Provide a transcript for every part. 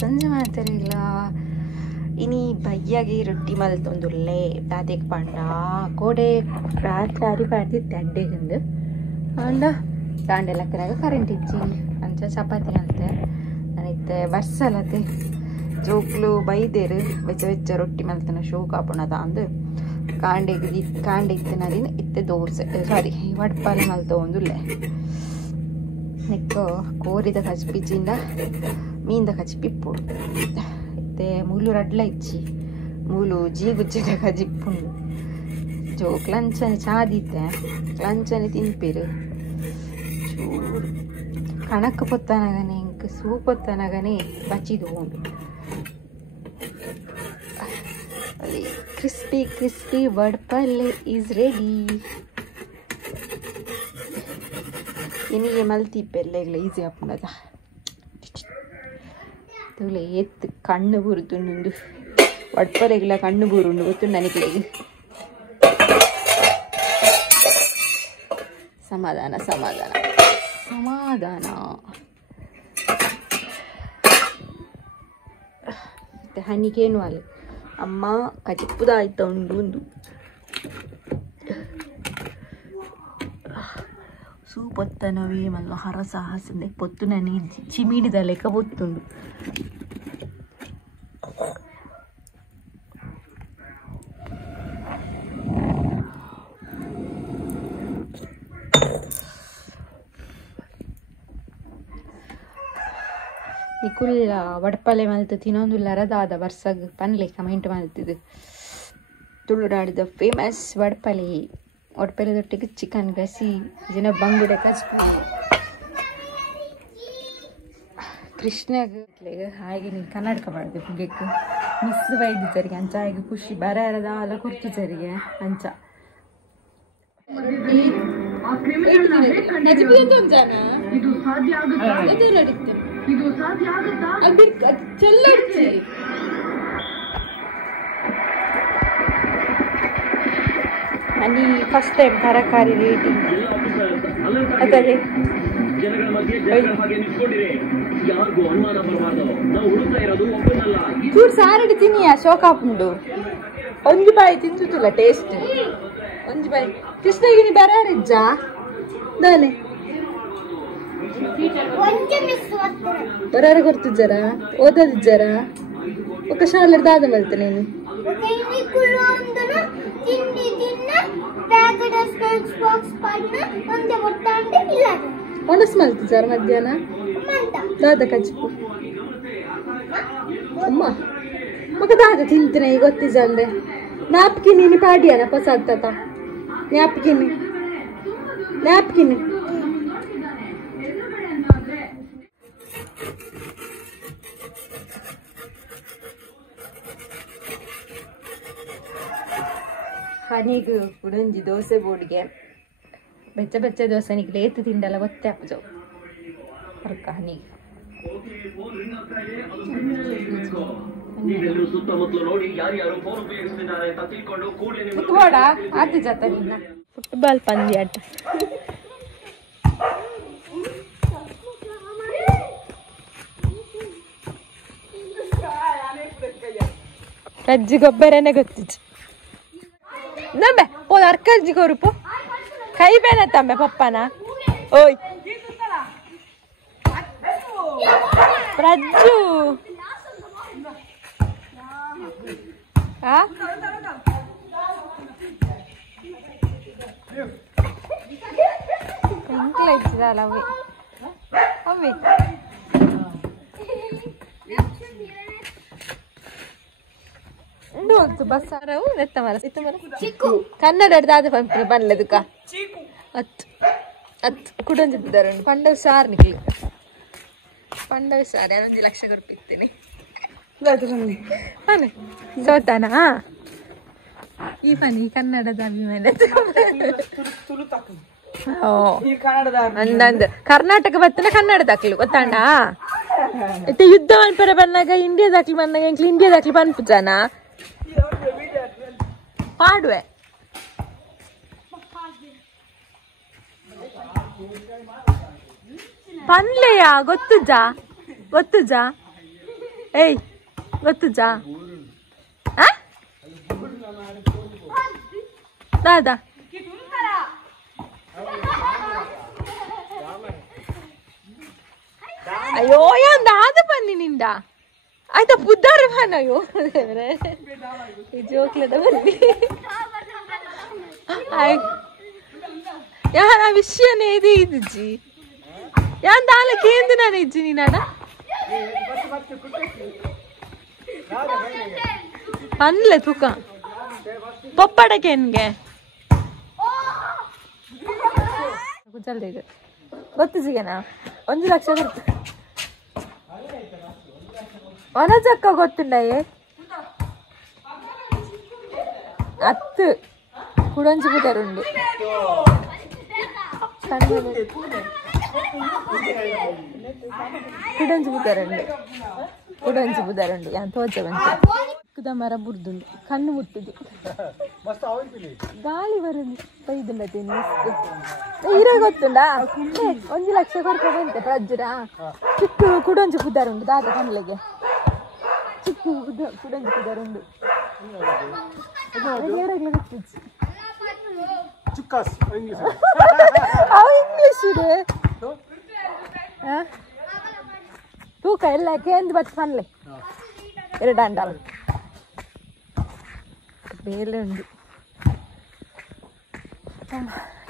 ಸಂಜೆ ಮಾಡ್ತಾರಿಲ್ಲ ಇನಿ ಬಯ್ಯಾಗಿ ರೊಟ್ಟಿ ಮಲ್ತೊಂದುಲ್ಲೆ ದಾದೆಗೆ ಪಂಡ ಕೋಡೆ ರಾತ್ರಿ ಅರಿಪಾಡ್ತಿದ್ದೆ ಅಡ್ಡೆಗಿಂದು ಅಂಡ ದಾಂಡೆಲಕ್ಕನಾಗ ಕರೆಂಟ್ ಇಜ್ಜಿ ಅಂಚ ಚಪಾತಿ ಅಂತೆ ನನತ್ತೆ ಬರ್ಸಲತೆ ಜೋಕ್ಲು ಬೈದೇರು ಬೆಚ್ಚ ರೊಟ್ಟಿ ಮಲ್ತನ ಶೋ ಕಾಪುಣದ ಅಂದು ಕಾಂಡೆ ಇತ್ತನದಿನ ಇತ್ತೆ ದೋಸೆ ಸಾರಿ ವಡ್ಪಾಲೆ ಮಲ್ತೊಂದುಲ್ಲೆ ನೆಕ್ಕ ಕೋರಿದ ಕಚ್ಪಿಚ್ಚಿಂದ ಮೀಂದ ಕಚ್ಪಿಪ್ಪುಡು ಇತ್ತೆ ಮೂಲು ರಡ್ಲ ಇಚ್ಚಿ ಮೂಲು ಜೀಗುಚ್ಚಿದ ಕಜಿಪ್ಪುಂಡು ಜೋಕ್ ಲಂಚನೆ ಚಾದಿತ್ತೆ ಲಂಚನೆ ತಿನ್ಪಿರು ಚೂರು ಕಣಕ್ಕೆ ಪೊತ್ತನಗನೆ ಇಂಕ ಸೂಪ್ ಪೊತ್ತನಗನೆ ಬಚ್ಚಿದು ಉಂಡು ಅಲ್ಲಿ ಕ್ರಿಸ್ಪಿ ವಡ್ಪಲ್ಲೆ ಈಸ್ ರೆಡಿ ಇನಿಗೆ ಮಲ್ತಿಪ್ಪೆಲ್ಲ ಈಸಿ ಆಪುಂಡದ ತುಳೆ ಎತ್ತು ಕಣ್ಣು ಬುರುತುಂಡು ವಡ್ಪಲೆಗ್ಲ ಕಣ್ಣು ಬೂರುಂಡು ಗೊತ್ತು ನನಗೆ ಸಮಾಧಾನ ಹನಿಗೇನು ಅಲ್ಲ ಅಮ್ಮ ಕಚಿಪ್ಪುದಾಯ್ತ ಉಂಡು ಸೂಪೊತ್ತನವೇ ಮಲ್ಲ ಹರಸ ಹಸಂದೆ ಪೊತ್ತು ನನಗೆ ಚಿಮಿಡಿದ ಲೆಕ್ಕ ಪೊತ್ತುಂಡು ನಿಕುಲ್ಲ ವಡ್ಪಲೆ ಮಲ್ತು ತಿನ್ನೊಂದು ಲರದಾದ ವರ್ಷಗ ಪನ್ಲೆ ಕಮೆಂಟ್ ಮಾಡ್ತಿದ್ದು ತುಳುನಾಡಿದ ಫೇಮಸ್ ವಡ್ಪಲೆದೊಟ್ಟಿಗೆ ಚಿಕನ್ ಗಸಿ ಜನ ಬಂಗುಡೆ ಕಚ್ಕೊಂಡು ಕೃಷ್ಣಗೆ ಹಾಗೆ ನೀನು ಕನ್ನಡಕ ಮಾಡಿದೆ ಪುಗೆಕ್ಕೆ ಮಿಸ್ ಬೈದಿದ್ದರಿಗೆ ಅಂಚ ಹಾಗೆ ಖುಷಿ ಬರದ ಅಲ್ಲ ಕುರ್ತಿದ್ದರಿಗೆ ಅಂಚ आणि फर्स्ट टाइम ತರಕಾರಿ ರೇಟಿಂಗ್ ಅದೇ ಚೂರು ಸಾರಡಿ ತಿನ್ನಿಯ ಶೋಕಾಪುಂಡು ಒಂಜಿ ಬಾಯಿ ತಿಂತುತ್ತಿಲ್ಲ ಟೇಸ್ಟ್ ಒಂಜಿ ಬಾಯಿ ಕೃಷ್ಣಗಿನಿ ಬರಾರಿಜ್ಜ ದಾನೆ ಬರಾರ ಗೊತ್ತಿದ್ದಾರ ಓದದಿದ್ದಾರ ఒక ಶಾಲೆ ದಾದ ಮಲ್ತೆ ನೀನು ಒಣಸ್ ಮಲ್ತಿ ಸರ್ ಮಧ್ಯಾಹ್ನ ದಾದ ಕಚ್ಪು ಅಮ್ಮ ಮಗ ದಾದ ತಿಂತೀನಿ ಗೊತ್ತಿಜ ಅಂದ್ರೆ ನ್ಯಾಪ್ಕಿನಿ ನೀನು ಪಾಡಿಯನ ಪಸಾದ್ ತಾತ ನ್ಯಾಪ್ಕಿನಿ ಹನಿಗೆ ಉಡಂಜಿ ದೋಸೆ ಬೋರ್ಡ್ಗೆ ಬೆಚ್ಚ ದೋಸೆ ನಿಗೆ ಲೇತು ತಿಂಡಲ್ಲ ಗೊತ್ತೇ ಅಪ್ಪಜೋ ಅರ್ಕ ಹನಿಗೆ ಬೇಡ ಆದ ಜಾತ ನಿನ್ನ ಫುಟ್ಬಾಲ್ ಪಂದ್ಯಾಟ ರಜ್ಜಿ ಗೊಬ್ಬರನೇ ಗೊತ್ತಿತ್ತು ನಂಬೆ ಪೋ ಅರ್ಕಜ್ಜಿ ಕೊರುಪು ಕೈ ಬೇನೆ ತಂಬೆ ಪಪ್ಪನ ಓಯ್ ಪ್ರಜ್ಜು ಎಂಕ್ಲ ಇಚ್ಚಿದಲ್ಲ ಅವೆ ಬಸ್ಸಾರವು ನೆತ್ತ ಮರ ಸಿತ್ತ ಮರ ಕನ್ನಡ ಬನ್ಲದಕ್ಕ ಹತ್ತು ಕುಡಂಜಿದ್ದಾರೆ ಪಂಡವ್ ಸಾರ್ ನಿಕ್ಲಿ ಪಂಡವ್ ಸಾರ್ 1 ಲಕ್ಷ ಕೊಡ್ತಿರ್ತೀನಿ ಸೋತಾನಾ ಈ ಪನಿ ಕನ್ನಡದ ಅಭಿಮಾನ ಅಂದಂದ ಕರ್ನಾಟಕ ಬತ್ತನ ಕನ್ನಡ ದಾಖಲು ಗೊತ್ತಾಂಡ ಯುದ್ಧ ಮನ್ಪರ ಬಂದಾಗ ಇಂಡಿಯಾ ದಾಖಲು ಬಂದಾಗ ಇಂಡಿಯಾ ದಾಖಲು ಪನ್ಪುಜಾನ ಪಾಡುವೆ ಪನ್ಲೆಯಾ ಗೊತ್ತುಜಾ ಏಯ್ ಗೊತ್ತು ಜಾ ದಾದಾ ಅಯ್ಯೋ ಯಾಂದ ಆದ ಬನ್ನಿ ನಿಂದ ಆಯ್ತಾ ಬುದ್ಧಾರ ಬಾನ ಅಯ್ಯೋ ದೇವ್ರೆ ಈ ಜೋಕ್ಲದ ಬನ್ನಿ ಯಾರ ವಿಷಯನೇ ಇದೆ ಇದ್ಜಿ ಯಾಂದ ಆಲಕ್ಕೆ ಎಂದು ನಾನು ಇಜ್ಜಿ ನೀನಾಡ ಪನ್ಲೆ ತೂಕ ಪಪ್ಪಡಕ್ಕೆ ಹೆನ್ಗೆ ಜಲ್ದಿ ಇದೆ ಗೊತ್ತು ಸಿಗನಾ 1 ಲಕ್ಷ ಕೊಡ್ತು ಒನಜಕ್ಕ ಗೊತ್ತುಂಡಯೇ 10 ಕುಡಂಜಿ ಬುದರುಂಡು ಕುಡಂಜಿ ಬುದರುಂಡು ಯಾನ್ ತೋಜ ಬಂತು ಮರ ಬುರ್ದುಂಡು ಕಣ್ಣು ಮುಟ್ಟುದು ಗಾಳಿ ಬರುದು ಬೈದುಂಡ ತಿನ್ನಿ ಹೀರೋ ಗೊತ್ತುಂಡಾ 1 ಲಕ್ಷ ಕೊಡ್ತದಂತೆ ಪ್ರಜ್ಜರ ಚಿಕ್ಕ ಕುಡಂಜಿ ಬುದರುಂಡು ದಾದ ಕಣ್ಣಿಗೆ ಚಿಕ್ಕ ಕುಡಂಜಿ ಬುದರುಂಡು ಇಂಗ್ಲಿಷ್ ಇದೆ ತೂಕ ಎಲ್ಲ ಕೇಂದ್ರ ಬತ್ ಪನ್ಲೆ 2 ಅಂಡಾಲ ಬೇಲೆ ಉಂಡು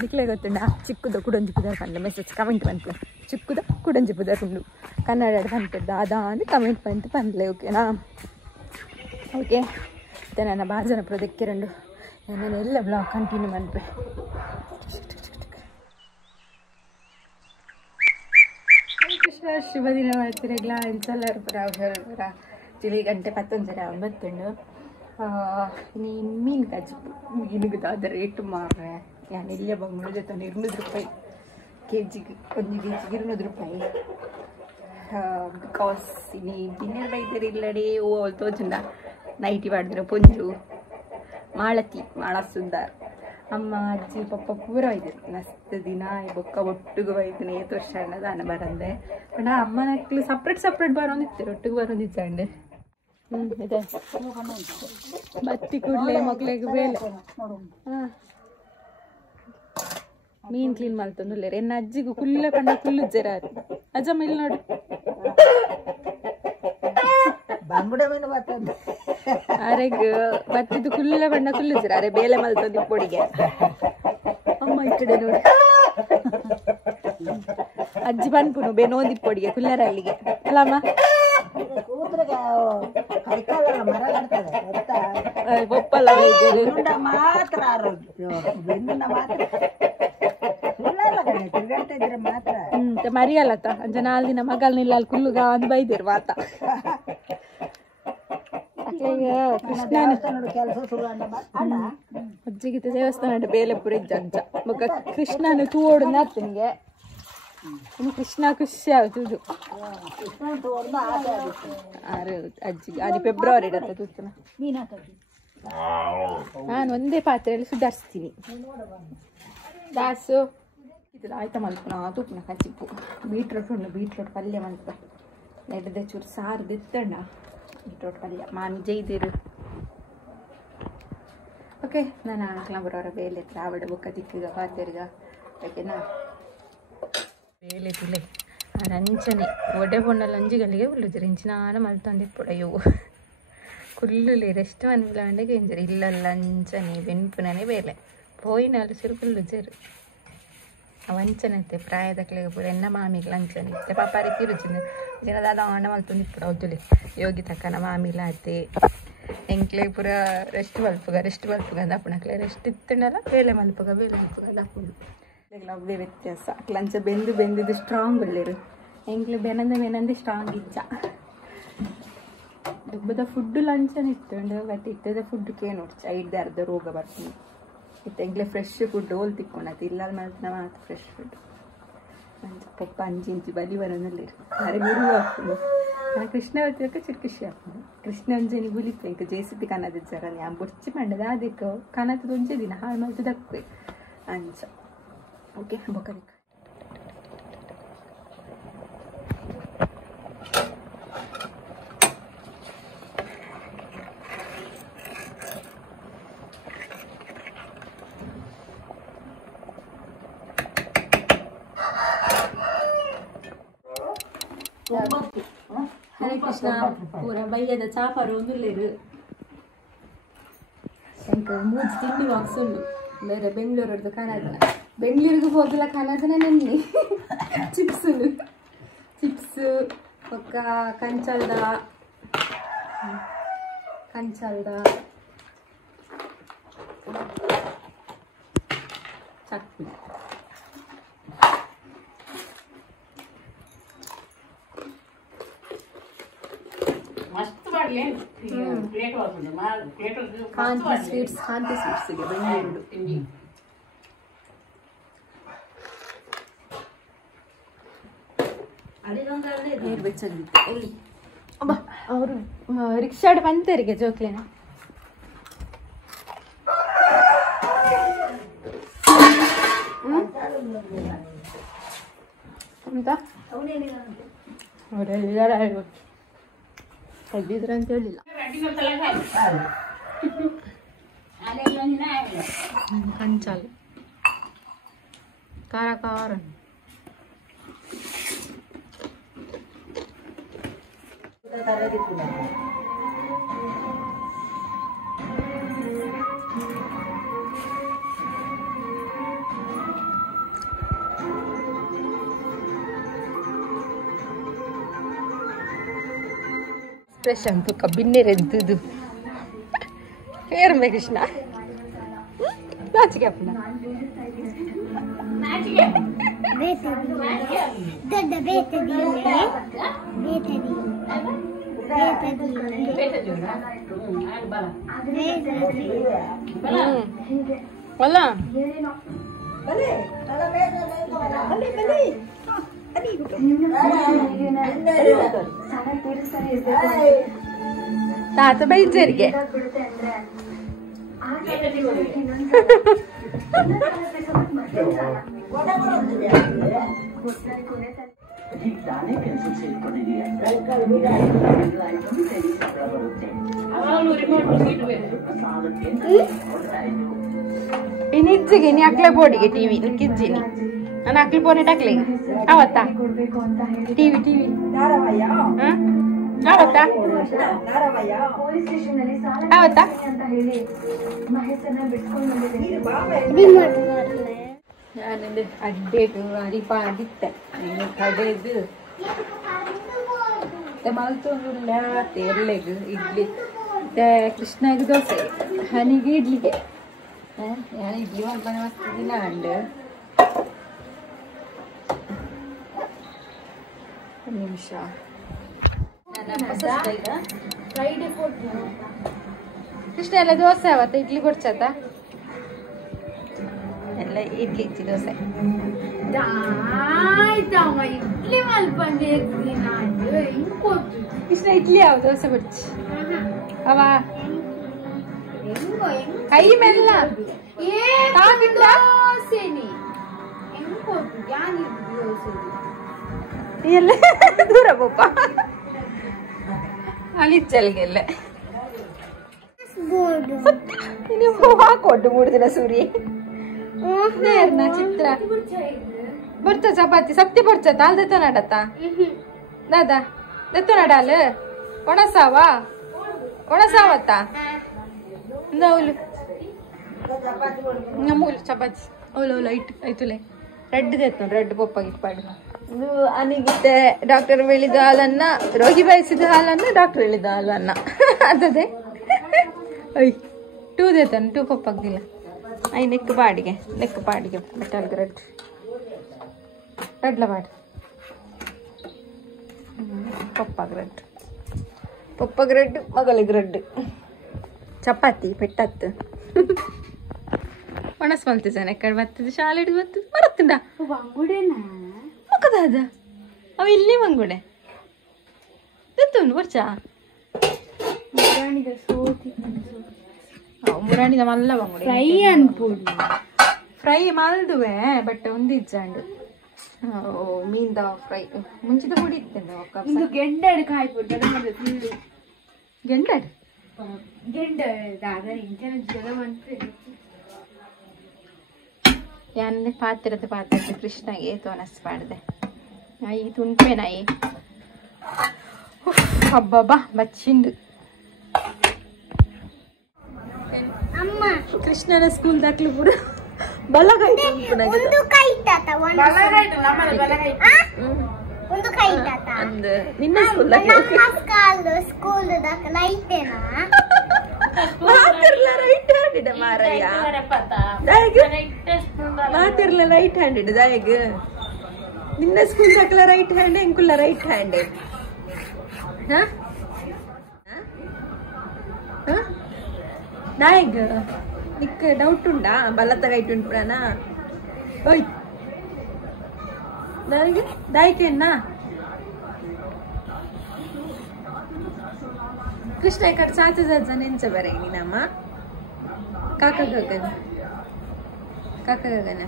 ನಿಕ್ಲೆ ಗೊತ್ತುಂಡ ಚಿಕ್ಕದ ಕುಡಂಜಿ ಪುದರ್ ಪಂಡ್ಲೆ ಮೆಸೇಜ್ ಕಮೆಂಟ್ ಪಂಟ್ಲೆ ಚಿಕ್ಕದ ಕುಡಂಜಿ ಪುದರ್ ಉಂಡು ಕನ್ನಡ ಪಂಪದ ಅದ ಅಂತ ಕಮೆಂಟ್ ಪಂಟ್ ಪಂಡ್ಲೆ ಓಕೆನಾ ಓಕೆ ಮತ್ತೆ ನನ್ನ ಭಾಳ ಜನ ಪ್ರೊದಕ್ಕಿರಂಡು ನಾನು ಎಲ್ಲ ಬ್ಲಾಗ್ ಕಂಟಿನ್ಯೂ ಮಾಡ್ಬೆ ಕೃಷ್ಣ ಶುಭ ದಿನ ಮಾಡ್ತೀರಲ್ಲ ಎಂತೆಲ್ಲರೂ ಪರ ಚಿಲಿ ಗಂಟೆ 11:09 ನೀ ಮೀನು ಕಜ್ಜು ಮೀನುಗದ ರೇಟ್ ಮಾರ್ರೆ ನಾನು ಇಲ್ಲೇ ಬಂಗ್ಳೂರು ಜೊತೆ 200 ರೂಪಾಯಿ ಕೆಜಿಗೆ 1 ಕೆಜಿಗೆ 200 ರೂಪಾಯಿ ಬಿಕಾಸ್ ನೀ ದಿನ ಬೈದರೆ ಇಲ್ಲಡೆ ಓ ತೋಜುಂಡ ನೈಟಿ ಮಾಡಿದಿರೋ ಪೊಂಜು ಮಾಳತಿ ಮಾಳ ಸುದ್ದಾರ್ ಅಮ್ಮ ಅಜ್ಜಿ ಪಪ್ಪ ಪೂರ ಒಯ್ದಿರು ಮಸ್ತ್ ದಿನ ಬೊಕ್ಕ ಒಟ್ಟಿಗೆ ಒಯ್ದು 8 ವರ್ಷ ದಾನ ಬರಂದೆ ಬಟ್ ಅಮ್ಮನ ಸಪ್ರೇಟ್ ಬರೋಂದಿತ್ತು ಒಟ್ಟಿಗೆ ಬರೋದಿತ್ತಂಡೆ ಇದೆ ಬತ್ತಿ ಕೂಡಲೇ ಮಕ್ಳಿಗೆ ಬೇಳೆ ಮೀನ್ ಕ್ಲೀನ್ ಮಾಡ್ತಂದು ಎನ್ನ ಅಜ್ಜಿಗೂ ಕುಲ್ಲ ಕಂಡ ಕುಲ್ಲು ಜರ ಅಜ್ಜಮ್ಮ ಇಲ್ಲಿ ನೋಡು ಅರೆಗ್ ಬತ್ತಿದ್ದು ಕುಲ್ಲ ಬಣ್ಣ ಕುಲ್ಲು ಜರ ಅರೆ ಬೇಲೆ ಮಲ್ತಂದು ಪೊಡಿಗೆ ಅಮ್ಮ ಈ ಕಡೆ ನೋಡಿ ಅಜ್ಜಿ ಬನ್ಪುನು ಬೇನೋಂದಿ ಪೊಡಿಗೆ ಕುಲ್ಲರ ಅಲ್ಲಿಗೆ ಅಲ್ಲಮ್ಮ ಒಪ್ಪಲ್ಲ ಮಾತ್ರ ಆರೋಗ್ಯ ಮರಿಯಲ್ಲತ್ತ ಅಂಜ 4 ದಿನ ಮಗಲ್ನಿಲ್ಲ ಅಲ್ಲಿ ಕುಲ್ಲುಗ ಅಂದ್ ಬೈದಿರು ಮಾತ ಅಜ್ಜಿಗೆ ದೇವಸ್ಥಾನ ಬೇಲೆ ಪುರ ಇದ್ದಂಚ ಮಗ ಕೃಷ್ಣನ ತೂಡು ನಾತನಿಗೆ ಇನ್ನು ಕೃಷ್ಣ ಖುಷಿ ಆಗುದು ಅಜ್ಜಿಗೆ ಅದು ಫೆಬ್ರವರಿ ಇಡತ್ತೆ ತೂತನ ನಾನು ಒಂದೇ ಪಾತ್ರೆಯಲ್ಲಿ ಸುಧಾರಿಸ್ತೀನಿ ದಾಸು ಇದು ಆಯ್ತಾ ಮಲ್ಪನ ತೂಪನ ಕಚ್ಚಿಪ್ಪು ಬೀಟ್ರೋಟ್ ಉಂಡು ಬೀಟ್ರೋಟ್ ಪಲ್ಯ ಮಲ್ಪ ನೆಡ್ದೆ ಚೂರು ಸಾರು ದಿತ್ತಣ್ಣ ಬೀಟ್ರೋಟ್ ಪಲ್ಯ ಮಾನ್ ಜೈದಿರು ಓಕೆ ನಾನು ಆಕಲ ಬರೋರ ಬೇಲೆ ಆವಡ ಬುಕ್ಕ ತಿಕ್ಕಿಗ ಪಾತ್ರೆಗ ಓಕೆನಾ ಬೇಲೆ ತಿಲೆ ಅಂಚನೆ ಒಡೆ ಬೊಂಡಲ್ಲ ಅಂಜಿಗಲ್ಲಿಗೆ ಉಳ್ಳುಜರು ಇಂಚಿನಾನ ಮಲ್ತಂದಿಪ್ಪುಡ ಇವು ಕುಲ್ಲುಲಿ ರೆಸ್ಟ್ ಮನ್ಲಾಂಡೆಗೆ ಇಂಜರು ಇಲ್ಲಲ್ಲ ಅಂಚನೆ ಬೆನ್ಪುನೇ ಬೇಲೆ ಪೋಯಿನಾಲು ಸಿರು ಕುಲ್ಲುಜರು ವಂಚನತೆ ಪ್ರಾಯದಕ್ಲೆಗೆ ಪೂರ ಎನ್ನ ಮಾಮಿಗೆ ಲಂಚನೆ ಇತ್ತೆ ಪಾಪಾರಿ ಕಿರುಚಿಂದ ಜನದಾದ ಆಂಡ ಮಲ್ತೊಂದಿಪ್ಪುಡ ಹೌದುಲಿ ಯೋಗಿ ತಕ್ಕನ ಮಾಮಿಲ ಅತ್ತೆ ಎಂಕ್ಲೆ ಪೂರ ರೆಸ್ಟ್ ಮಲ್ಪುಗ ದಪ್ಪನಕ್ಲೆ ರೆಸ್ಟ್ ಇತ್ತಂಡಲ್ಲ ಬೇಲೆ ಮಲ್ಪುಗ ದಪ್ಪುಡು ಅವೇ ವ್ಯತ್ಯಾಸ ಲಂಚ ಬೆಂದಿದ್ದು ಸ್ಟ್ರಾಂಗ್ ಒಳ್ಳೆರು ಎಂಕ್ಲೆ ಬೆನಂದೆ ಸ್ಟ್ರಾಂಗ್ ಇಜ್ಜ ದುಬ್ಬದ ಫುಡ್ ಲಂಚನ ಇತ್ತುಂಡು ಬಟ್ ಇತ್ತದ ಫುಡ್ಗೆ ನೋಡ್ಚ ಐಡ್ದೆ ಅರ್ಧ ರೋಗ ಬರ್ತೀನಿ ಇತ್ತು ಎಂಗ್ಲೆ ಫ್ರೆಶ್ ಫುಡ್ ಓಲ್ ತಿಕ್ಕೊಂಡಾತು ಇಲ್ಲ ಮಾತ್ರ ಮಾತು ಫ್ರೆಶ್ ಫುಡ್ ಪಪ್ಪ 5 ಇಂಚು ಬಲಿ ಬರೋನಲ್ಲಿರು ಅರೆ ಗುರು ಹಾಕ್ಕೊಂಡು ನಾನು ಕೃಷ್ಣ ಹೊತ್ತಿಗೆ ಚಿರ್ಕೃಷಿ ಹಾಕ್ಕೊಂಡು ಕೃಷ್ಣ ಒಂಜನಿ ಗುಲಿಪೆ ಇಂಕ ಜೇಸಿಪಿ ಕನ್ನದ ಜರ ನಾನು ಬೊಚ್ಚಿ ಮಂಡದ ಅದಕ್ಕೆ ಕನ್ನದ ಒಂಜೆ ದಿನ ಹಾಳು ಮಾಡ್ತು ದಕ್ಕುವೆ ಅಂಚ ಓಕೆ ಬೊಕ್ಕದಿಕ್ಕ ಹರೇ ಕೃಷ್ಣ ಪೂರ ಬೈಯದ ಚಾಪಾರು ಒಂದುಲ್ಲೇರು ಮೂಜಿ ತಿಂಡಿ ಬಾಕ್ಸ್ ಉಂಡು ಬೇರೆ ಬೆಂಗಳೂರದ್ದು ಖಾನದನ ಬೆಂಗಳೂರಿಗೆ ಹೋಗಿಲ್ಲ ಖಾನದನ ನೆನ್ನೆ ಚಿಪ್ಸ್ ಉಂಡು ಚಿಪ್ಸ್ ಒಕ್ಕ ಕಂಚಲ್ದ ಚಟ್ನಿ ಕಾಂತಿ ಸ್ವೀಟ್ಸ್ಗೆ ಬೆಂಗಳೂರು ನೀರು ಬೆಚ್ಚಗಿತ್ತು ಎಲ್ಲಿ ಅಬ್ಬ ಅವರು ರಿಕ್ಷಾಡ್ ಬಂತರಿಗೆ ಜೋಕ್ಲೇನ ಅಂತ ಅವರೆಲ್ಲ ತೆಗ್ದಿದ್ರು ಅಂತ ಹೇಳಿಲ್ಲ ಕಂಚಾಲು ಖಾರ ಖಾರ ಶಂಪು ಕಬ್ಬಿನ್ನೆರೆದ್ದು ಏರ್ಮೆ ಕೃಷ್ಣ ನಾಚಿಕೆ ಅಪ್ಪನ ಅಲ್ಲ ತಾತ ಬೈಜರಿಗೆ ನಿಜ್ಜಿಗೆ ನೀ ಅಕ್ಲೆ ಬೋಡಿಗೆ ಟಿವಿ ಕಿಜ್ಜಿನಿ ನಾನು ಅಕ್ಲಿ ಫೋನ್ ಇಟ್ಟಾಕ್ಲಿ ಅವತ್ತಾ ಟಿವಿ ಅವತ್ತಾ ಅವತ್ತಾ ഞാനെൻ്റെ അഡ്ഡേറ്റ് അരിപ്പാ അടിത്തെ കടയത് മലത്തൊന്നുമില്ല തേരലേക്ക് ഇഡ്ഡലി കൃഷ്ണക്ക് ദോശ ಹನಿಗೆ ಇಡ್ಲಿಗೆ ഞാൻ ഇഡ്ഡലി ಮಾಡ್ತಾನೆ ಮಸ್ತ್ ದಿನ ഉണ്ട് ಒಂದು ನಿಮಿಷ ಕೃಷ್ಣ ಎಲ್ಲ ದೋಸೆ ಅವತ್ತ ಇಡ್ಲಿ ಕೊಡ್ಸತ್ತ ಎಲ್ಲ ಇಡ್ಲಿ ಇಚ್ಚಿ ದೋಸೆ ಕೃಷ್ಣ ಇಡ್ಲಿ ಯಾವ ದೋಸೆ ಬಿಡ್ಚಿ ಅವ ಕೈ ಮೆಲ್ಲ ಎಲ್ಲ ದೂರ ಪಪ್ಪ ಅಲ್ಲಿಚ್ಚಲ್ಗೆಲ್ಲ ನೀವು ಹಾಕೊಟ್ಟು 3 ದಿನ ಸೂರಿ ನೇರ್ನ ಚಿತ್ರ ಬರ್ತ ಚಪಾತಿ ಸತ್ತಿ ಬರ್ಚ ತಾಲ್ ದೆತ್ತ ನಡತ್ತ ದಾದಾ ದೆತ್ತ ನಡಾಲ ಒಣಸಾವತ್ತ ನೌಲು ನಮ್ಮೂಲು ಚಪಾತಿ ಅವಳು ಐತುಲೆ ರೆಡ್ ದೆತ್ತ ರೆಡ್ ಪಪ್ಪಾಗಿತ್ತು ಪಾಡು ಇದು ಅನಿಗಿತ್ತೆ ಡಾಕ್ಟರ್ ಹೇಳಿದ ಹಾಲನ್ನ ರೋಗಿ ಬಯಸಿದ ಹಾಲನ್ನ ಡಾಕ್ಟರ್ ಹೇಳಿದ ಹಾಲನ್ನ ಅದೇ ಐ 2 ದೇತಾನೆ 2 ಪಪ್ಪಾಗ್ದಿಲ್ಲ ಐ ನೆಕ್ ಬಾಡಿಗೆ ಮೆಟಲ್ ರೆಡ್ ರೆಡ್ಲ ಬಾಡಿ ಪಪ್ಪಾಗ ರೆಡ್ ಮಗಳಿಗೆ ರೆಡ್ ಚಪಾತಿ ಪೆಟ್ಟತ್ತು ಒಣಸ್ ಬಂತು ಜನ ಕಡೆ ಬರ್ತದೆ ಶಾಲೆ ಹಿಡಿದು ಬರ್ತದೆ ಮರತ್ತಿಂದ ಮುಖದಾದ ಅವ ಇಲ್ಲಿ ಮಂಗುಡೆ ದತ್ತುಂಡು ಬರ್ಚ ಮುರಾಣಿದ ಮಲ್ಲ ಬಂಗುಡೆ ಫ್ರೈ ಅನ್ಪುಡು ಫ್ರೈ ಮಲ್ದುವೆ ಬಟ್ ಒಂದು ಇಜ್ಜಂಡು ಮೀನ್ದ ಫ್ರೈ ಮುಂಚಿದ ಪುಡಿ ಇತ್ತು ಗೆಂಡಾಡು ಕಾಯ್ಪುಡು ಗೆಂಡಾಡು ಯಾನೆ ಪಾತ್ರದ ಕೃಷ್ಣಗೆ ತೋನಸ್ ಮಾಡಿದೆ ನಾಯಿ ತುಂಟೆ ನಾಯಿ ಹಬ್ಬಬ್ಬಾ ಬಚ್ಚಿಂಡು ಕೃಷ್ಣನ ಸ್ಕೂಲ್ ದಾಖಲು ಪೂರ ಬಲಗೈಟು ನಿನ್ನ ಸ್ಕೂಲ್ ಮಾತಿರ್ಲ ರೈಟ್ ಹ್ಯಾಂಡೆಡ್ ಮಾರಯ್ಯ ಮಾತಿರ್ಲ ರೈಟ್ ಹ್ಯಾಂಡೆಡ್ ದಾಯಗ್ ನಿನ್ನ ಸ್ಕೂಲ್ ದಾಖಲ ರೈಟ್ ಹ್ಯಾಂಡ್ ಎಂಕುಲ್ಲ ರೈಟ್ ಹ್ಯಾಂಡೆಡ್ ನಾಯಗ್ ನಿಕ್ ಡೌಟ್ ಉಂಟಾ ಬಲ್ಲತ್ತ ರೈಟ್ ಉಂಟುನಾ ಓಯ್ ದಾಯ್ಕೆನ್ನ ಕೃಷ್ಣ ಈ ಕಡೆ ಸಾಚ ಸಾಚ ನೆಂಚ ಬರ ನೀನಮ್ಮ ಕಾಕ ಗಗನ ಕಾಕ ಗಗನ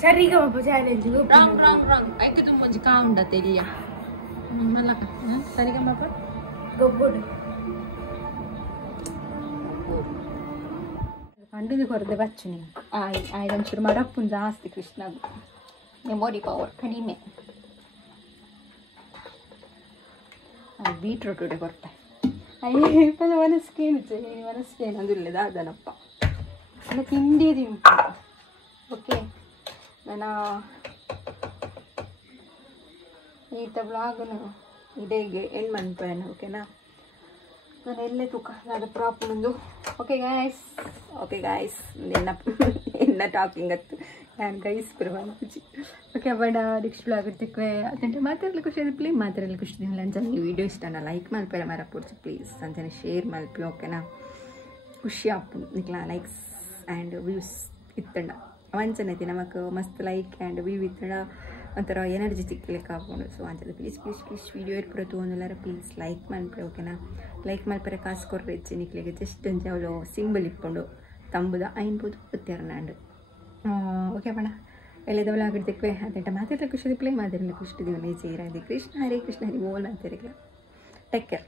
ಸರಿಗ ಚಾಲೆಂಜ್ ರಾಂಗ್ ರಾಂಗ್ ರಾಂಗ್ ಐಕೆ ತುಂಬ ಕಾ ಉಂಡ ತೆಲಿಯ ಮಲ್ಲಕ ಸರಿಗಮ್ಮಪ್ಪ ಗೊಬ್ಬೊಡು ಪಂಡುದು ಕೊರದೆ ಬಚ್ಚು ನೀವು ಆಯ್ಗೊಂಚೂರು ಮರಪ್ಪು ಜಾಸ್ತಿ ಕೃಷ್ಣಗು ಮೆಮೊರಿ ಪವರ್ ಕಡಿಮೆ ಬೀಟ್ರೂಟ್ ಉಡೆ ಕೊಡ್ತಾರೆ ಅಯ್ಯಪ್ಪನ ಮನಸ್ಕೇನು ಮನಸ್ಕೇನು ಅದಿಲ್ಲದ ಅದನಪ್ಪ ಅಲ್ಲ ತಿಂಡಿ ತಿಂಟು ಓಕೆ ನಾನು ಈತ ಬ್ಲಾಗನು ಇದೇಗೆ ಎಂಡ್ ಮನ್ಪೇನು ಓಕೆನಾ ನಾನು ಎಲ್ಲೇ ತೂಕ ಅದು ಪ್ರಾಪುಂದು ಓಕೆ ಗಾಯ್ಸ್ ನಿನ್ನ ಟಾಕಿಂಗ್ ಅತ್ತು ನಾನು ಗೈಸ್ ಬರುವಾಗ ಖುಷಿ ಓಕೆ ಬಡ ನೆಕ್ಸ್ಟ್ ಬ್ಲಾಗ್ ಇರ್ತಿಕ್ವೆ ಅದಂటే ಮಾತಾಡಲಿ ಖುಷಿ ಅದು ಪ್ಲೀಸ್ ಮಾತಾಡಲಿ ಖುಷಿ ದಿನ ಅಂಚನೆ ಈ ವಿಡಿಯೋ ಇಷ್ಟನ ಲೈಕ್ ಮಲ್ಪೇರೆ ಮರಪುಡ್ಸಿ ಪ್ಲೀಸ್ ಅಂಚನೆ ಶೇರ್ ಮಲ್ಪಿ ಓಕೆನಾ ಖುಷಿ ಆಪು ನಿಕ್ಲ ಲೈಕ್ಸ್ ಆ್ಯಂಡ್ ವ್ಯೂಸ್ ಇತ್ತಂಡ ವಂಚನೈತಿ ನಮಕ್ ಮಸ್ತ್ ಲೈಕ್ ಆ್ಯಂಡ್ ವ್ಯೂ ಇತ್ತಂಡ ಒಂಥರ ಎನರ್ಜಿ ಸಿಕ್ಕಲಿಕ್ಕೆ ಆಗ್ಬೋದು ಸೊ ಅಂಚದೆ ಪ್ಲೀಸ್ ವಿಡಿಯೋ ಇರ್ಪುರ ತೊಗೊಂಡಿಲ್ಲಾರ ಪ್ಲೀಸ್ ಲೈಕ್ ಮಲ್ಪೆ ಓಕೆನಾ ಲೈಕ್ ಮಲ್ಪರೆ ಕಾಸು ಕೊರ್ರೆ ಹೆಚ್ಚು ನಿಕ್ಲಿಗೆ ಜಸ್ಟ್ ಒಂಚ ಅವಳು ಸಿಂಬಲ್ ಇಟ್ಕೊಂಡು ತಂಬುದ ಐನ್ಬೋದು ಗೊತ್ತಿರನಾಂಡು ಓಕೆ ಬೇಡ ಎಲ್ಲದವಲ್ಲ ಆಗಿರ್ತಿಕ್ವೆ ಅದಂಟ ಮಾತಾಡಲಿಕ್ಕೆ ಖುಷಿ ಪ್ಲೇ ಮಾತಾಡಲಿಕ್ಕೆ ಖುಷಿ ದಿವನೇ ಸೇರಾದಿ ಕೃಷ್ಣ ಹರೇ ಕೃಷ್ಣ ಹರಿ ಓಲ್ ಅಂತಾರೆ ಟೇಕ್ ಕೇರ್